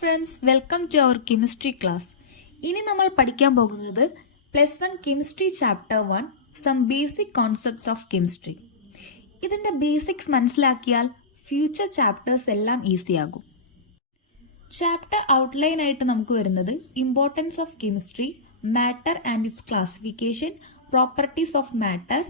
Friends, welcome to our chemistry class. ഇനി നമ്മൾ പഠിക്കാൻ പോകുന്നത് +1 chemistry chapter 1 some basic concepts of chemistry. ഇതിന്റെ ബേസിക്സ് മനസ്സിലാക്കിയാൽ ഫ്യൂച്ചർ ചാപ്റ്റേഴ്സ് എല്ലാം ഈസി ആകും. ചാപ്റ്റർ ഔട്ട്ലൈൻ ആയിട്ട് നമുക്ക് വരുന്നത് importance of chemistry, matter and its classification, properties of matter,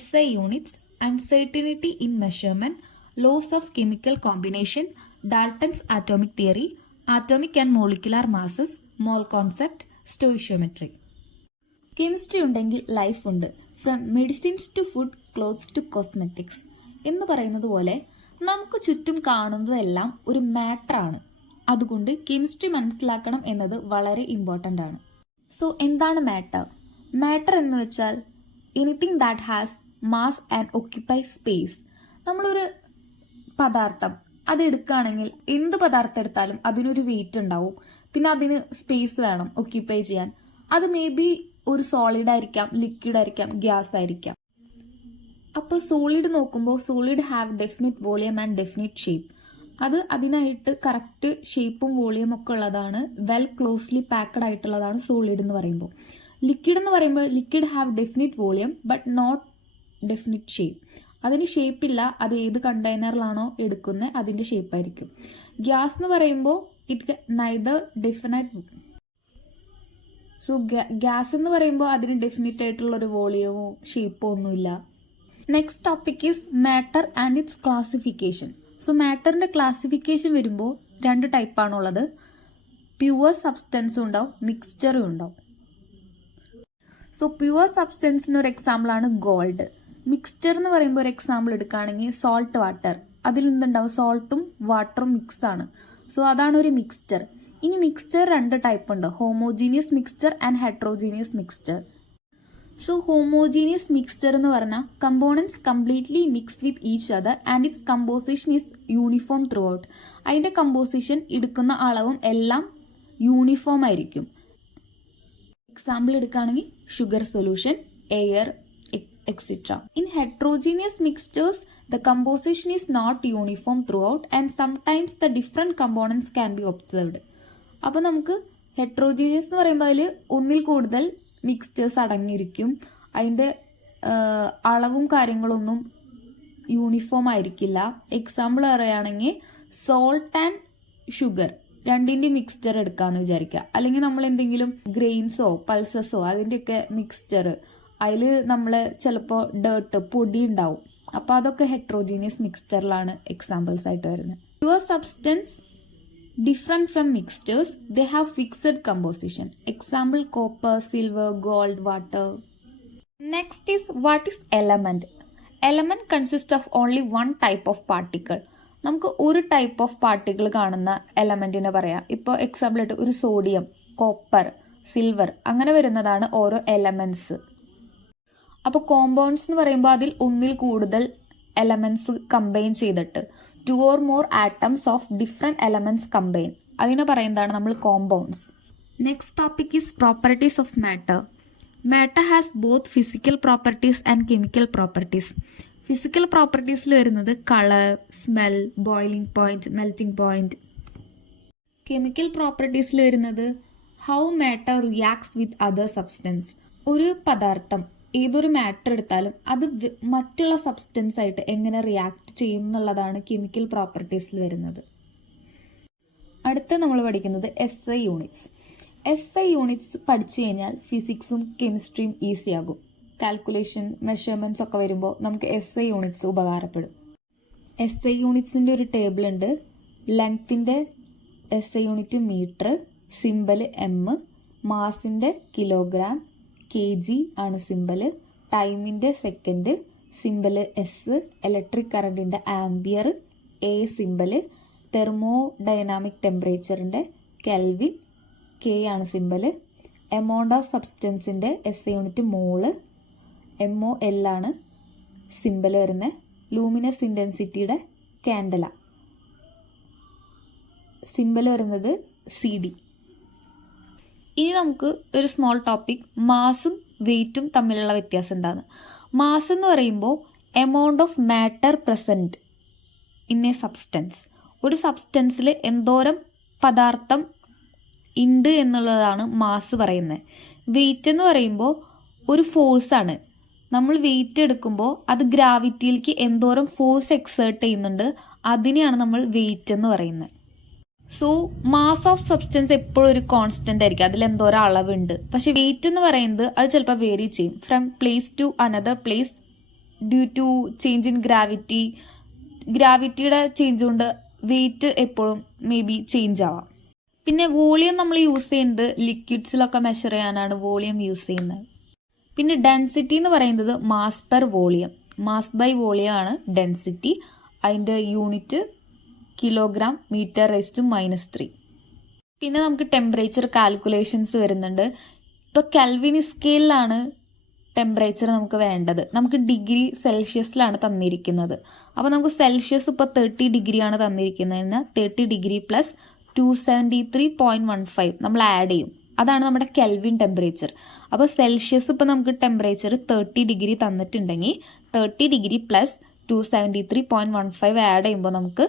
SI units, uncertainty in measurement, laws of chemical combination, Dalton's atomic theory, atomic and molecular masses, mole concept, stoichiometry. Chemistry ഉണ്ടെങ്കിൽ life ഉണ്ട്. From medicines to food, clothes to cosmetics എന്ന് പറയുന്നത് പോലെ നമുക്ക് ചുറ്റും കാണുന്നതെല്ലാം ഒരു matter ആണ്. അതുകൊണ്ട് കെമിസ്ട്രി മനസ്സിലാക്കണം എന്നത് വളരെ ഇമ്പോർട്ടൻ്റ് ആണ്. സോ എന്താണ് മാറ്റർ? മാറ്റർ എന്ന് വെച്ചാൽ anything that has mass and occupy space. നമ്മളൊരു പദാർത്ഥം അതെടുക്കുകയാണെങ്കിൽ എന്ത് പദാർത്ഥം എടുത്താലും അതിനൊരു വെയിറ്റ് ഉണ്ടാവും, പിന്നെ അതിന് സ്പേസ് വേണം ഒക്യുപ്പൈ ചെയ്യാൻ. അത് മേ ബി ഒരു സോളിഡ് ആയിരിക്കാം, ലിക്വിഡ് ആയിരിക്കാം, ഗ്യാസ് ആയിരിക്കാം. അപ്പോൾ സോളിഡ് നോക്കുമ്പോൾ solid have definite volume and definite shape. അത് അതിനായിട്ട് കറക്റ്റ് ഷേപ്പും വോളിയം ഒക്കെ ഉള്ളതാണ്, വെൽ ക്ലോസ്ലി പാക്കഡ് ആയിട്ടുള്ളതാണ് സോളിഡ് എന്ന് പറയുമ്പോൾ. ലിക്വിഡ് എന്ന് പറയുമ്പോൾ liquid have definite volume but not definite shape. അതിന് ഷേപ്പില്ല, അത് ഏത് കണ്ടെയ്നറിലാണോ എടുക്കുന്നത് അതിന്റെ ഷേപ്പ് ആയിരിക്കും. ഗ്യാസ് എന്ന് പറയുമ്പോൾ it neither definite. So gas എന്ന് പറയുമ്പോൾ അതിന് ഡെഫിനിറ്റ് ആയിട്ടുള്ള ഒരു വോളിയമോ ഷേപ്പോ ഒന്നുമില്ല. Next topic is matter and its classification. So മാറ്ററിന്റെ ക്ലാസിഫിക്കേഷൻ വരുമ്പോൾ 2 ടൈപ്പാണുള്ളത്. പ്യുവർ സബ്സ്റ്റൻസും ഉണ്ടാവും, മിക്സ്ചറും ഉണ്ടാവും. സോ പ്യുവർ സബ്സ്റ്റൻസിന് ഒരു എക്സാമ്പിൾ ആണ് ഗോൾഡ്. മിക്സ്ചർ എന്ന് പറയുമ്പോൾ ഒരു എക്സാമ്പിൾ എടുക്കുകയാണെങ്കിൽ സോൾട്ട് വാട്ടർ. അതിൽ എന്തുണ്ടാവും? സോൾട്ടും വാട്ടറും മിക്സ് ആണ്. സോ അതാണ് ഒരു മിക്സ്ചർ. ഇനി മിക്സ്ചർ 2 ടൈപ്പ് ഉണ്ട്, homogeneous mixture and heterogeneous mixture. So homogeneous mixture എന്ന് പറഞ്ഞാൽ components completely mix with each other and it's composition is uniform through out. അതിന്റെ കമ്പോസിഷൻ എടുക്കുന്ന അളവും എല്ലാം യൂണിഫോം ആയിരിക്കും. എക്സാമ്പിൾ എടുക്കുകയാണെങ്കിൽ sugar solution, air, etc. In heterogeneous mixtures, the composition is not uniform throughout and sometimes the different components can be observed. അപ്പോൾ നമുക്ക് heterogeneous എന്ന് പറയുമ്പോൾ അതിൽ ഒന്നിൽ കൂടുതൽ മിക്സ്ചേഴ്സ് അടങ്ങിയിരിക്കും. അതിൻ്റെ അളവും കാര്യങ്ങളൊന്നും യൂണിഫോം ആയിരിക്കില്ല. എക്സാമ്പിൾ പറയുകയാണെങ്കിൽ സോൾട്ട് ആൻഡ് ഷുഗർ രണ്ടിൻ്റെ മിക്സ്ചർ എടുക്കാമെന്ന് വിചാരിക്കുക. അല്ലെങ്കിൽ നമ്മൾ എന്തെങ്കിലും ഗ്രെയിൻസോ പൾസസോ അതിൻ്റെയൊക്കെ മിക്സ്ചർ, അതിൽ നമ്മൾ ചിലപ്പോൾ ഡേർട്ട്, പൊടി ഉണ്ടാവും. അപ്പോൾ അതൊക്കെ ഹെട്രോജീനിയസ് മിക്സ്ചറിലാണ് എക്സാമ്പിൾസ് ആയിട്ട് വരുന്നത്. Pure substance different from mixtures, they have fixed composition. Example copper, silver, gold, water. Next is what is element. Element consist of only 1 type of particle. നമുക്ക് ഒരു ടൈപ്പ് ഓഫ് പാർട്ടിക്കിൾ കാണുന്ന എലമെന്റിനെ പറയാം. ഇപ്പോൾ example ആയിട്ട് ഒരു sodium, copper, silver അങ്ങനെ വരുന്നതാണ് ഓരോ എലമെന്റ്സ്. അപ്പോൾ കോമ്പൗണ്ട്സ് എന്ന് പറയുമ്പോൾ അതിൽ ഒന്നിൽ കൂടുതൽ എലമെന്റ്സ് കമ്പൈൻ ചെയ്തിട്ട് 2 or more atoms of different elements combine, അതിനെ പറയുന്നതാണ് നമ്മൾ compounds. Next topic is properties of matter. Matter has both physical properties and chemical properties. Physical പ്രോപ്പർട്ടീസിൽ വരുന്നത് colour, smell, boiling point, melting point. Chemical പ്രോപ്പർട്ടീസിൽ വരുന്നത് how matter reacts with other substance. ഒരു പദാർത്ഥം ഏതൊരു മാറ്റർ എടുത്താലും അത് മറ്റുള്ള സബ്സ്റ്റൻസ് ആയിട്ട് എങ്ങനെ റിയാക്ട് ചെയ്യും എന്നുള്ളതാണ് കെമിക്കൽ പ്രോപ്പർട്ടീസിൽ വരുന്നത്. അടുത്ത നമ്മൾ പഠിക്കുന്നത് SI യൂണിറ്റ്സ്. SI യൂണിറ്റ്സ് പഠിച്ചു കഴിഞ്ഞാൽ ഫിസിക്സും കെമിസ്ട്രിയും ഈസി ആകും. കാൽക്കുലേഷൻ, മെഷർമെന്റ്സ് ഒക്കെ വരുമ്പോൾ നമുക്ക് SI യൂണിറ്റ്സ് ഉപകാരപ്പെടും. SI യൂണിറ്റ്സിന്റെ ഒരു ടേബിൾ ഉണ്ട്. ലെങ്ത്തിന്റെ SI unit metre, symbol M, മാസിന്റെ കിലോഗ്രാം, kg ആണ് സിമ്പല്, ടൈമിന്റെ സെക്കൻഡ്, സിമ്പല് S, ഇലക്ട്രിക് കറണ്ടിന്റെ ആംബിയർ, A സിമ്പല്, തെർമോഡൈനാമിക് ടെമ്പറേച്ചറിന്റെ കെൽവിൻ, K ആണ് സിമ്പല്, എമൗണ്ട് ഓഫ് സബ്സ്റ്റൻസിന്റെ SI യൂണിറ്റ് മോള്, MOL ആണ് സിമ്പല് വരുന്നത്, ലൂമിനസ് ഇന്റൻസിറ്റിയുടെ കാൻഡല, സിമ്പല് വരുന്നത് CD. ഇനി നമുക്ക് ഒരു സ്മോൾ ടോപ്പിക്, മാസും വെയിറ്റും തമ്മിലുള്ള വ്യത്യാസം എന്താണ്. മാസ് എന്ന് പറയുമ്പോൾ amount of matter present in A substance. ഒരു സബ്സ്റ്റൻസിൽ എന്തോരം പദാർത്ഥം ഉണ്ട് എന്നുള്ളതാണ് മാസ് പറയുന്നത്. വെയിറ്റ് എന്ന് പറയുമ്പോൾ ഒരു ഫോഴ്സാണ്. നമ്മൾ വെയിറ്റ് എടുക്കുമ്പോൾ അത് ഗ്രാവിറ്റിയിലേക്ക് എന്തോരം ഫോഴ്സ് എക്സേർട്ട് ചെയ്യുന്നുണ്ട്, അതിനെയാണ് നമ്മൾ വെയിറ്റ് എന്ന് പറയുന്നത്. സോ മാസ് ഓഫ് സബ്സ്റ്റൻസ് എപ്പോഴും ഒരു കോൺസ്റ്റന്റ് ആയിരിക്കും, അതിൽ എന്തോരം അളവുണ്ട്. പക്ഷെ വെയിറ്റ് എന്ന് പറയുന്നത് അത് ചിലപ്പോൾ വേരി ചെയ്യും from place to another place due to change in gravity. ഗ്രാവിറ്റിയുടെ ചേഞ്ച് കൊണ്ട് വെയിറ്റ് എപ്പോഴും മേ ബി ചേഞ്ച് ആവാം. പിന്നെ വോളിയം നമ്മൾ യൂസ് ചെയ്യുന്നത് ലിക്വിഡ്സിലൊക്കെ മെഷർ ചെയ്യാനാണ് വോളിയം യൂസ് ചെയ്യുന്നത്. പിന്നെ ഡെൻസിറ്റി എന്ന് പറയുന്നത് mass per volume, mass by volume ആണ് ഡെൻസിറ്റി. അതിൻ്റെ unit kilogram metre raise to -3. പിന്നെ നമുക്ക് ടെമ്പറേച്ചർ കാൽക്കുലേഷൻസ് വരുന്നുണ്ട്. ഇപ്പോൾ കെൽവിൻ സ്കെയിലാണ് ടെമ്പറേച്ചർ നമുക്ക് വേണ്ടത്. നമുക്ക് ഡിഗ്രി സെൽഷ്യസിലാണ് തന്നിരിക്കുന്നത്. അപ്പോൾ നമുക്ക് സെൽഷ്യസ് ഇപ്പോൾ 30 ഡിഗ്രിയാണ് തന്നിരിക്കുന്നതെന്ന് 30 ഡിഗ്രി പ്ലസ് 273.15 നമ്മൾ ആഡ് ചെയ്യും. അതാണ് നമ്മുടെ കെൽവിൻ ടെമ്പറേച്ചർ. അപ്പോൾ സെൽഷ്യസ് ഇപ്പോൾ നമുക്ക് ടെമ്പറേച്ചർ 30 ഡിഗ്രി തന്നിട്ടുണ്ടെങ്കിൽ 30 ഡിഗ്രി പ്ലസ് 273.15 ആഡ് ചെയ്യുമ്പോൾ നമുക്ക്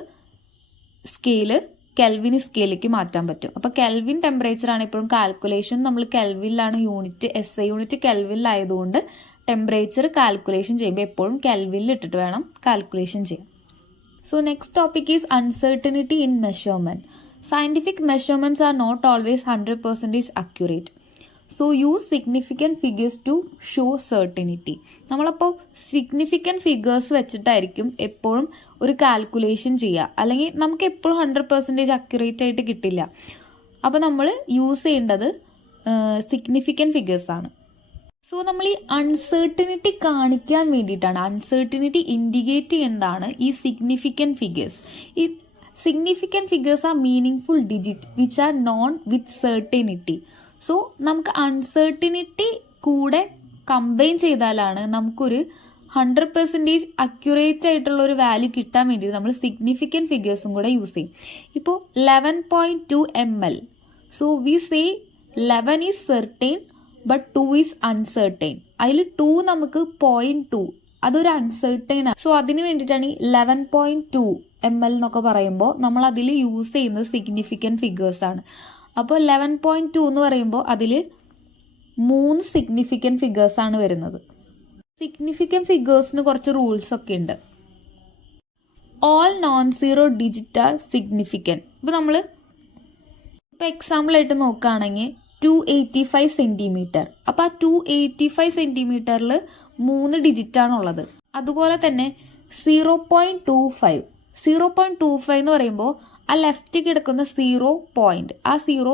സ്കെയില് കെൽവിൻ സ്കെയിലേക്ക് മാറ്റാൻ പറ്റും. അപ്പോൾ കെൽവിൻ ടെമ്പറേച്ചർ ആണ് എപ്പോഴും കാൽക്കുലേഷൻ നമ്മൾ കെൽവിനിലാണ് യൂണിറ്റ്, SI യൂണിറ്റ് കെൽവിനിലായതുകൊണ്ട് ടെമ്പറേച്ചർ കാൽക്കുലേഷൻ ചെയ്യുമ്പോൾ എപ്പോഴും കെൽവിനിൽ ഇട്ടിട്ട് വേണം കാൽക്കുലേഷൻ ചെയ്യാൻ. So next topic is uncertainty in measurement. Scientific measurements are not always 100% accurate. So use significant figures to show certainty. നമ്മളപ്പോൾ സിഗ്നിഫിക്കൻറ്റ് ഫിഗേഴ്സ് വെച്ചിട്ടായിരിക്കും എപ്പോഴും ഒരു കാൽക്കുലേഷൻ ചെയ്യുക, അല്ലെങ്കിൽ നമുക്ക് എപ്പോഴും 100% അക്യുറേറ്റ് ആയിട്ട് കിട്ടില്ല. അപ്പോൾ നമ്മൾ യൂസ് ചെയ്യേണ്ടത് സിഗ്നിഫിക്കൻറ്റ് ഫിഗേഴ്സ് ആണ്. സോ നമ്മൾ ഈ അൺസർട്ടനിറ്റി കാണിക്കാൻ വേണ്ടിയിട്ടാണ്, അൺസർട്ടനിറ്റി ഇൻഡിക്കേറ്റ് ചെയ്യുന്നതാണ് ഈ സിഗ്നിഫിക്കൻറ്റ് ഫിഗേഴ്സ്. ഈ significant figures are meaningful digit which are known with certainty. So നമുക്ക് അൺസർട്ടനിറ്റി കൂടെ കമ്പൈൻ ചെയ്താലാണ് നമുക്കൊരു 100% അക്യുറേറ്റ് ആയിട്ടുള്ള ഒരു വാല്യൂ കിട്ടാൻ വേണ്ടി നമ്മൾ സിഗ്നിഫിക്കൻറ്റ് ഫിഗേഴ്സും കൂടെ യൂസ് ചെയ്യും. ഇപ്പോൾ 11.2 ml. So we say 11 is certain but 2 is uncertain. അതിൽ 2 നമുക്ക് 0.2 അതൊരു അൺസെർട്ടൈൻ ആണ്. സോ അതിന് വേണ്ടിയിട്ടാണ് ഈ 11.2 ml എന്നൊക്കെ പറയുമ്പോൾ നമ്മൾ അതിൽ യൂസ് ചെയ്യുന്നത് സിഗ്നിഫിക്കൻറ്റ് ഫിഗേഴ്സ് ആണ്. അപ്പോൾ 11.2 എന്ന് പറയുമ്പോൾ അതിൽ 3 സിഗ്നിഫിക്കൻറ്റ് ഫിഗേഴ്സ് ആണ് വരുന്നത്. സിഗ്നിഫിക്കൻറ്റ് ഫിഗേഴ്സിന് കുറച്ച് റൂൾസ് ഒക്കെ ഉണ്ട്. All non zero digit are significant. ഇപ്പോൾ നമ്മൾ ഇപ്പോൾ എക്സാമ്പിളായിട്ട് നോക്കുകയാണെങ്കിൽ 285 സെൻറ്റിമീറ്റർ. അപ്പോൾ ആ 285 സെൻറ്റിമീറ്ററിൽ 3 ഡിജിറ്റാണുള്ളത്. അതുപോലെ തന്നെ 0.25 എന്ന് പറയുമ്പോൾ ആ ലെഫ്റ്റ് കിടക്കുന്ന 0 പോയിന്റ്, ആ 0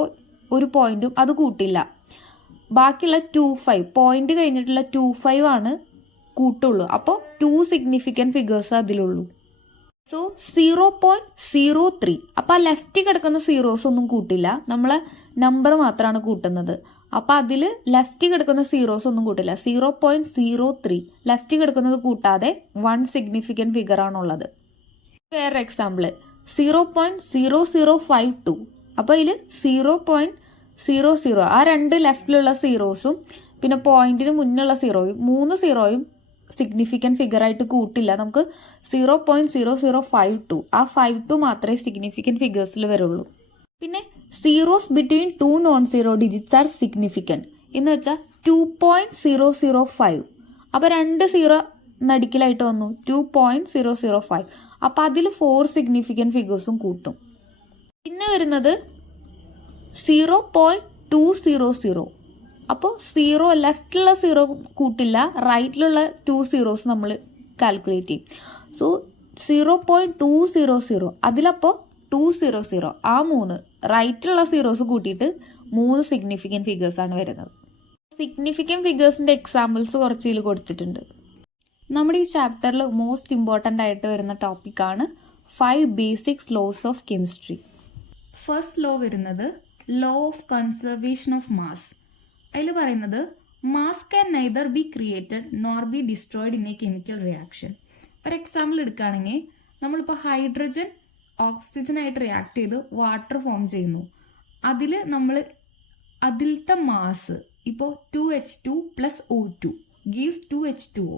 ഒരു പോയിന്റും അത് കൂട്ടില്ല. ബാക്കിയുള്ള 25 പോയിന്റ് കഴിഞ്ഞിട്ടുള്ള 25 ആണ് കൂട്ടുള്ളൂ. അപ്പോൾ 2 സിഗ്നിഫിക്കൻറ്റ് ഫിഗേഴ്സ് അതിലുള്ളൂ. സോ 0.03 അപ്പോൾ ആ ലെഫ്റ്റ് കിടക്കുന്ന സീറോസ് ഒന്നും കൂട്ടില്ല, നമ്മളെ നമ്പർ മാത്രമാണ് കൂട്ടുന്നത്. അപ്പോൾ അതിൽ ലെഫ്റ്റ് കിടക്കുന്ന സീറോസ് ഒന്നും കൂട്ടില്ല. 0.03 ലെഫ്റ്റ് കിടക്കുന്നത് കൂട്ടാതെ 1 സിഗ്നിഫിക്കൻറ്റ് ഫിഗർ ആണുള്ളത്. വേറൊരു എക്സാമ്പിൾ 0.0052. അപ്പോൾ ഇതിൽ 0.00 ആ 2 ലെഫ്റ്റിലുള്ള സീറോസും പിന്നെ പോയിന്റിന് മുന്നുള്ള സീറോയും 3 സീറോയും സിഗ്നിഫിക്കൻറ്റ് ഫിഗർ ആയിട്ട് കൂട്ടില്ല. നമുക്ക് 0.0052 ആ 52 മാത്രമേ സിഗ്നിഫിക്കൻറ്റ് ഫിഗേഴ്സിൽ വരുള്ളൂ. പിന്നെ zeros between 2 non zero digits are significant എന്ന് വെച്ചാൽ 2.005. അപ്പോൾ 2 സീറോ നടുക്കിലായിട്ട് വന്നു 2.005. അപ്പോൾ അതിൽ 4 സിഗ്നിഫിക്കൻറ്റ് ഫിഗേഴ്സും കൂട്ടും. പിന്നെ വരുന്നത് 0.200. അപ്പോൾ സീറോ ലെഫ്റ്റിലുള്ള സീറോ കൂട്ടില്ല, റൈറ്റിലുള്ള 2 സീറോസ് നമ്മൾ കാൽക്കുലേറ്റ് ചെയ്യും. സോ 0.200 അതിലപ്പോൾ 200 ആ 3 റൈറ്റിലുള്ള സീറോസ് കൂട്ടിയിട്ട് 3 സിഗ്നിഫിക്കൻറ്റ് ഫിഗേഴ്സ് ആണ് വരുന്നത്. സിഗ്നിഫിക്കൻറ്റ് ഫിഗേഴ്സിൻ്റെ എക്സാമ്പിൾസ് കുറച്ച് ഇതിൽ കൊടുത്തിട്ടുണ്ട്. നമ്മുടെ ഈ ചാപ്റ്ററിൽ മോസ്റ്റ് ഇമ്പോർട്ടൻ്റ് ആയിട്ട് വരുന്ന ടോപ്പിക്കാണ് 5 basics laws of chemistry. First law വരുന്നത് law of conservation of mass. അതിൽ പറയുന്നത് mass can neither be created nor be destroyed in a chemical reaction. ഒരു എക്സാമ്പിൾ എടുക്കുകയാണെങ്കിൽ നമ്മളിപ്പോൾ ഹൈഡ്രജൻ ഓക്സിജനായിട്ട് റിയാക്ട് ചെയ്ത് വാട്ടർ ഫോം ചെയ്യുന്നു. അതിൽ നമ്മൾ അതിലത്തെ മാസ് ഇപ്പോൾ 2H2 + O2 gives 2H2O.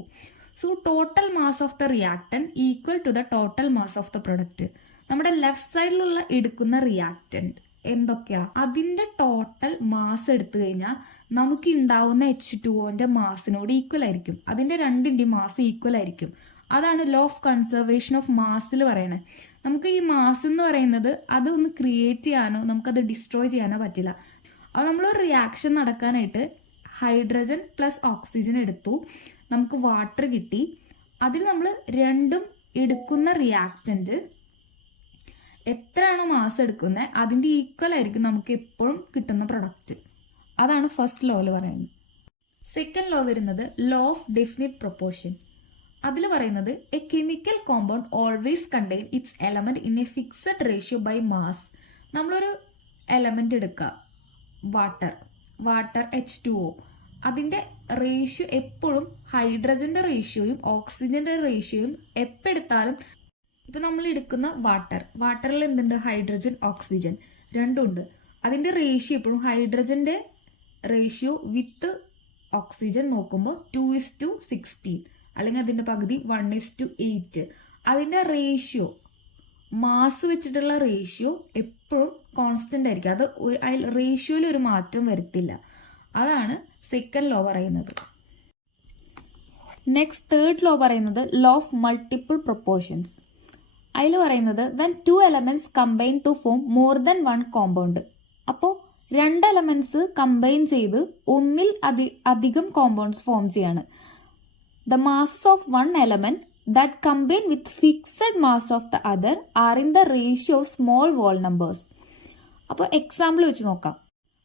So total mass of the reactant equal to the total mass of the product. നമ്മുടെ ലെഫ്റ്റ് സൈഡിലുള്ള എടുക്കുന്ന റിയാക്റ്റൻറ്റ് എന്തൊക്കെയാ, അതിന്റെ ടോട്ടൽ മാസ് എടുത്തു കഴിഞ്ഞാൽ നമുക്ക് ഉണ്ടാവുന്ന H2Oന്റെ മാസിനോട് ഈക്വൽ ആയിരിക്കും. അതിന്റെ രണ്ടിന്റെയും മാസ് ഈക്വൽ ആയിരിക്കും. അതാണ് ലോ ഓഫ് കൺസർവേഷൻ ഓഫ് മാസിൽ പറയണത്. നമുക്ക് ഈ മാസ് എന്ന് പറയുന്നത് അതൊന്ന് ക്രിയേറ്റ് ചെയ്യാനോ നമുക്കത് ഡിസ്ട്രോയ് ചെയ്യാനോ പറ്റില്ല. അപ്പോൾ നമ്മളൊരു റിയാക്ഷൻ നടക്കാനായിട്ട് ഹൈഡ്രജൻ പ്ലസ് ഓക്സിജൻ എടുത്തു, നമുക്ക് വാട്ടർ കിട്ടി. അതിൽ നമ്മൾ രണ്ടും എടുക്കുന്ന റിയാക്റ്റന്റ് എത്രയാണോ മാസ് എടുക്കുന്നത് അതിന്റെ ഈക്വൽ ആയിരിക്കും നമുക്ക് എപ്പോഴും കിട്ടുന്ന പ്രൊഡക്റ്റ്. അതാണ് ഫസ്റ്റ് ലോയിൽ പറയുന്നത്. സെക്കൻഡ് ലോ വരുന്നത് ലോ ഓഫ് ഡെഫിനിറ്റ് പ്രൊപ്പോർഷൻ. അതിൽ പറയുന്നത് a chemical compound always contain its element in a fixed ratio by mass. നമ്മളൊരു എലമെന്റ് എടുക്കുക, വാട്ടർ H2O, അതിന്റെ റേഷ്യോ എപ്പോഴും ഹൈഡ്രജന്റെ റേഷ്യോയും ഓക്സിജന്റെ റേഷ്യോയും എപ്പോൾ എടുത്താലും, ഇപ്പൊ നമ്മൾ എടുക്കുന്ന വാട്ടറിൽ എന്തുണ്ട്, ഹൈഡ്രജൻ ഓക്സിജൻ രണ്ടുണ്ട്. അതിന്റെ റേഷ്യോ എപ്പോഴും ഹൈഡ്രജന്റെ റേഷ്യോ വിത്ത് ഓക്സിജൻ നോക്കുമ്പോൾ 2:16, അല്ലെങ്കിൽ അതിന്റെ പകുതി 1:8. അതിന്റെ റേഷ്യോ മാസ് വെച്ചിട്ടുള്ള റേഷ്യോ എപ്പോഴും കോൺസ്റ്റന്റ് ആയിരിക്കും. അത് റേഷ്യോയിൽ ഒരു മാറ്റം വരുത്തില്ല. അതാണ് സെക്കൻഡ് ലോ പറയുന്നത്. നെക്സ്റ്റ് തേർഡ് ലോ പറയുന്നത് ലോ ഓഫ് മൾട്ടിപ്പിൾ പ്രൊപ്പോർഷൻസ്. അതിൽ പറയുന്നത് when 2 elements combine to form more than 1 compound. അപ്പോൾ 2 elements കമ്പൈൻ ചെയ്ത് ഒന്നിൽ അധികം കോമ്പൗണ്ട്സ് ഫോം ചെയ്യാണ്. The masses of 1 element that combine with fixed mass of the other are in the ratio of small whole numbers. അപ്പോൾ example വെച്ച് നോക്കാം.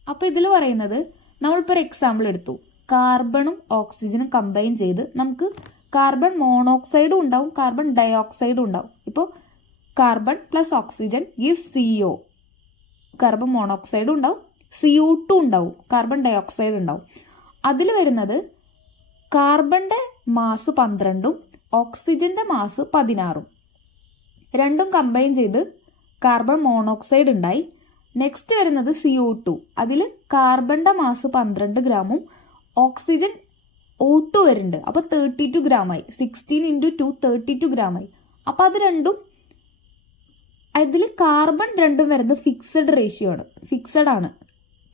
അപ്പോൾ ഇതിൽ പറയുന്നത് നമ്മളിപ്പോൾ ഒരു എക്സാമ്പിൾ എടുത്തു, കാർബണും ഓക്സിജനും കമ്പൈൻ ചെയ്ത് നമുക്ക് കാർബൺ മോണോക്സൈഡും ഉണ്ടാവും, കാർബൺ ഡയോക്സൈഡും ഉണ്ടാവും. ഇപ്പോൾ carbon plus oxygen gives CO, carbon മോണോക്സൈഡും ഉണ്ടാവും, CO2 ഉണ്ടാവും, കാർബൺ ഡയോക്സൈഡ് ഉണ്ടാവും. അതിൽ വരുന്നത് കാർബണിന്റെ മാസ് 12ഉം ഓക്സിജന്റെ മാസ് 16ഉം രണ്ടും കമ്പൈൻ ചെയ്ത് കാർബൺ മോണോക്സൈഡ് ഉണ്ടായി. നെക്സ്റ്റ് വരുന്നത് CO2. അതിൽ കാർബണിന്റെ മാസ് 12 ഗ്രാമും ഓക്സിജൻ O2 വരുന്നുണ്ട്. അപ്പോൾ 32 ഗ്രാമായി. 16 × 2 32 ഗ്രാമായി. അപ്പോൾ അത് രണ്ടും, അതിൽ കാർബൺ രണ്ടും വരുന്നത് ഫിക്സഡ് റേഷ്യോ ആണ്, ഫിക്സഡ് ആണ്.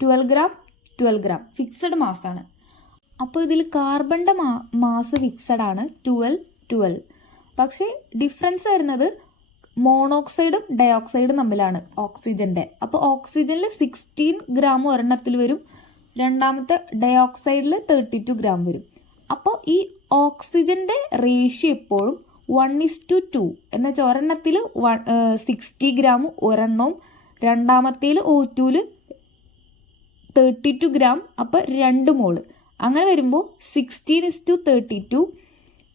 12 ഗ്രാം 12 ഗ്രാം ഫിക്സഡ് മാസാണ്. അപ്പോൾ ഇതിൽ കാർബണിന്റെ മാസ് ഫിക്സഡ് ആണ് 12. പക്ഷേ ഡിഫറൻസ് വരുന്നത് മോണോക്സൈഡും ഡയോക്സൈഡും തമ്മിലാണ് ഓക്സിജന്റെ. അപ്പോൾ ഓക്സിജനിൽ 16 ഗ്രാം ഒരെണ്ണത്തിൽ വരും, രണ്ടാമത്തെ ഡയോക്സൈഡിൽ 32 ഗ്രാം വരും. അപ്പോൾ ഈ ഓക്സിജന്റെ റേഷ്യോ എപ്പോഴും 1:2 എന്ന് വെച്ചാൽ ഒരെണ്ണത്തിൽ 60 ഗ്രാം ഒരെണ്ണവും, രണ്ടാമത്തേൽ O2ൽ 32 ഗ്രാം, അപ്പോൾ 2 മോള്. അങ്ങനെ വരുമ്പോൾ 16:32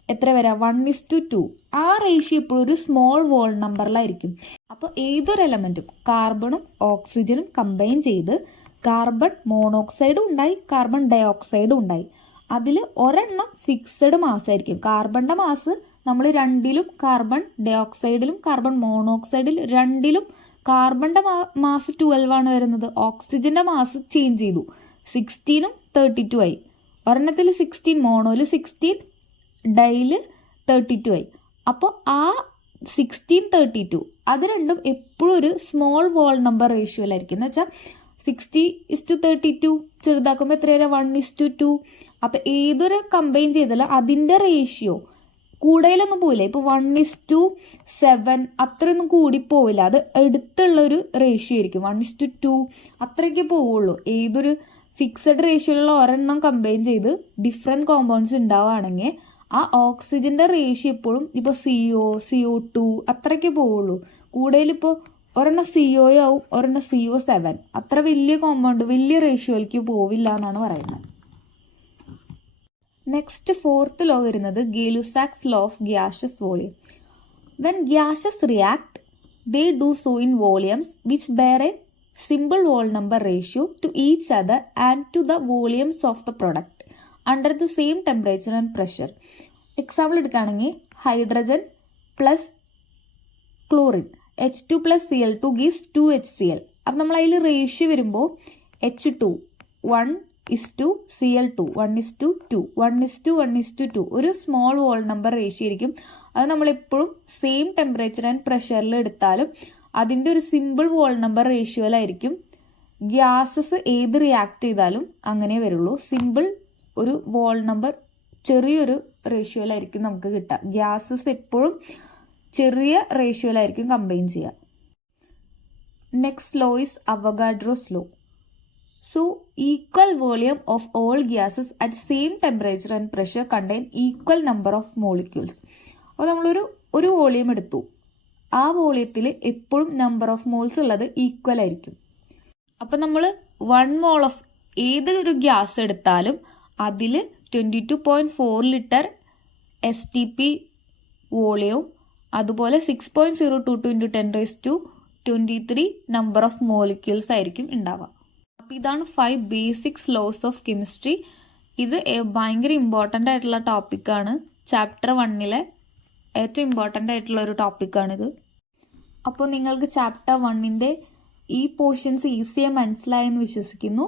എത്ര വരാം, 1:2. ആ റേഷ്യോ എപ്പോഴും ഒരു സ്മോൾ വോൾ നമ്പറിലായിരിക്കും. അപ്പോൾ ഏതൊരു എലമെന്റും കാർബണും ഓക്സിജനും കമ്പൈൻ ചെയ്ത് കാർബൺ മോണോക്സൈഡും ഉണ്ടായി, കാർബൺ ഡയോക്സൈഡും ഉണ്ടായി. അതിൽ ഒരെണ്ണം ഫിക്സഡ് മാസ് ആയിരിക്കും. കാർബണിന്റെ മാസ് നമ്മൾ രണ്ടിലും, കാർബൺ ഡയോക്സൈഡിലും കാർബൺ മോണോക്സൈഡിൽ രണ്ടിലും കാർബണിന്റെ മാസ് 12 ആണ് വരുന്നത്. ഓക്സിജന്റെ മാസ് ചേഞ്ച് ചെയ്തു, 16ഉം 32 ആയി. ഒരെണ്ണത്തിൽ 16, മോണോയിൽ 16, ഡൈയില് 32 ആയി. അപ്പോൾ ആ 16, 32 അത് രണ്ടും എപ്പോഴും ഒരു സ്മോൾ വോൾ നമ്പർ റേഷ്യോയിലായിരിക്കും. എന്ന് വെച്ചാൽ 60:32 ചെറുതാക്കുമ്പോൾ എത്ര വരെ, 1:2. അപ്പം ഏതൊരു കമ്പൈൻ ചെയ്താലും അതിൻ്റെ റേഷ്യോ കൂടുതലൊന്നും പോവില്ല. ഇപ്പോൾ 1:7 അത്രയൊന്നും കൂടി പോവില്ല. അത് അടുത്തുള്ളൊരു റേഷ്യോ ആയിരിക്കും. 1:2 അത്രയൊക്കെ പോവുള്ളൂ. ഏതൊരു ഫിക്സഡ് റേഷ്യോയിലുള്ള ഒരെണ്ണം കമ്പൈൻ ചെയ്ത് ഡിഫറെൻറ്റ് കോമ്പൗണ്ട്സ് ഉണ്ടാവുകയാണെങ്കിൽ ആ ഓക്സിജന്റെ റേഷ്യോ എപ്പോഴും ഇപ്പോൾ CO2 അത്രയ്ക്ക് പോവുള്ളൂ. കൂടുതലിപ്പോൾ ഒരെണ്ണം CO ആവും, ഒരെണ്ണം CO7. അത്ര വലിയ കോമ്പൗണ്ട് വലിയ റേഷ്യോയിലേക്ക് പോവില്ല എന്നാണ് പറയുന്നത്. നെക്സ്റ്റ് ഫോർത്ത് ലോ വരുന്നത് Gay-Lussac's law of gaseous volume. When gaseous react they do so in volumes which bear a simple whole number ratio to each other and to the volumes of the product under the same temperature and pressure. Example എടുക്കുകയാണെങ്കിൽ hydrogen plus chlorine H2 + Cl2 gives 2HCl. അപ്പം നമ്മൾ അതിൽ ratio വരുമ്പോൾ H2 1:Cl2 1:2 1:1:2 ഒരു small wall number ratio ആയിരിക്കും. അത് നമ്മളെപ്പോഴും same temperature and പ്രഷറിൽ എടുത്താലും അതിൻ്റെ ഒരു സിമ്പിൾ വോൾ നമ്പർ റേഷ്യോയിലായിരിക്കും ഗ്യാസസ് ഏത് റിയാക്ട് ചെയ്താലും അങ്ങനെ വരുള്ളൂ. സിമ്പിൾ ഒരു വോൾ നമ്പർ ചെറിയൊരു റേഷ്യോയിലായിരിക്കും നമുക്ക് കിട്ടുക. ഗ്യാസസ് എപ്പോഴും ചെറിയ റേഷ്യോയിലായിരിക്കും കമ്പൈൻ ചെയ്യുക. Next law is Avogadro's law. So, equal volume of all gases at same temperature and pressure contain equal number of molecules. അപ്പോൾ നമ്മളൊരു വോളിയം എടുത്തു, ആ വോളിയത്തിൽ എപ്പോഴും നമ്പർ ഓഫ് മോൾസ് ഉള്ളത് ഈക്വൽ ആയിരിക്കും. അപ്പോൾ നമ്മൾ 1 മോൾ ഓഫ് ഏതൊരു ഗ്യാസ് എടുത്താലും അതിൽ 22.4 ലിറ്റർ STP വോളിയവും അതുപോലെ 6.022 × 10⁻23 നമ്പർ ഓഫ് മോളിക്യൂൾസ് ആയിരിക്കും ഉണ്ടാവുക. അപ്പോൾ ഇതാണ് 5 ബേസിക്സ് ലോസ് ഓഫ് കെമിസ്ട്രി. ഇത് ഭയങ്കര ഇമ്പോർട്ടൻ്റ് ആയിട്ടുള്ള ടോപ്പിക്കാണ്. ചാപ്റ്റർ 1 ഏറ്റവും ഇമ്പോർട്ടൻ്റ് ആയിട്ടുള്ള ഒരു ടോപ്പിക്കാണിത്. അപ്പോൾ നിങ്ങൾക്ക് ചാപ്റ്റർ 1 ഈ പോർഷൻസ് ഈസിയായി മനസ്സിലായെന്ന് വിശ്വസിക്കുന്നു.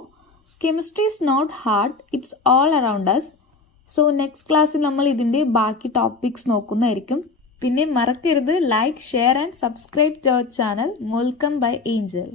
Chemistry is not hard, it's all around us. So next ക്ലാസ്സിൽ നമ്മൾ ഇതിൻ്റെ ബാക്കി ടോപ്പിക്സ് നോക്കുന്നതായിരിക്കും. പിന്നെ മറക്കരുത് like, share and subscribe to our channel മുൽക്കം ബൈ ഏഞ്ചൽ.